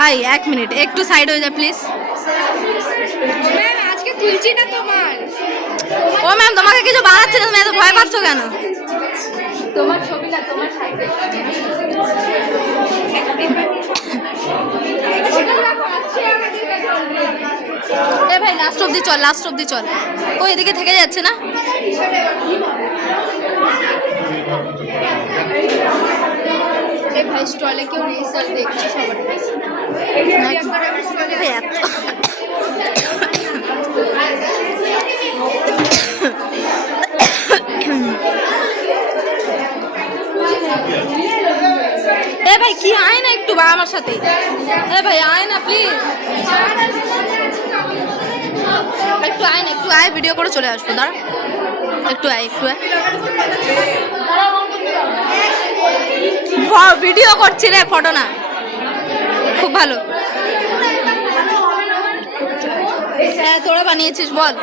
ভাই 1 মিনিট একটু সাইড হয়ে যা প্লিজ। ম্যাম আজকে তুলছি না তোমার। ও ম্যাম তোমাকে কিছু বানাচ্ছে না, তুমি এত ভয় পাচ্ছ কেন? তোমার ছবি না, তোমার সাইডে। এ ভাই লাস্ট অবধি চল, লাস্ট অবধি চল। ও এদিকে থেকে যাচ্ছে না। এই ভাই স্টলে কেউ নেই স্যার, দেখছি সবার। ভাই, এত এ ভাই কি আয় না একটু বা আমার সাথে। এ ভাই আয় না প্লিজ, একটু আয় না, একটু আয়, ভিডিও করে চলে আসবো। দাঁড়া একটু আয়, একটু আয়। ভিডিও করছি রে, ফটো না। খুব ভালো। হ্যাঁ তোরা বানিয়েছিস বল।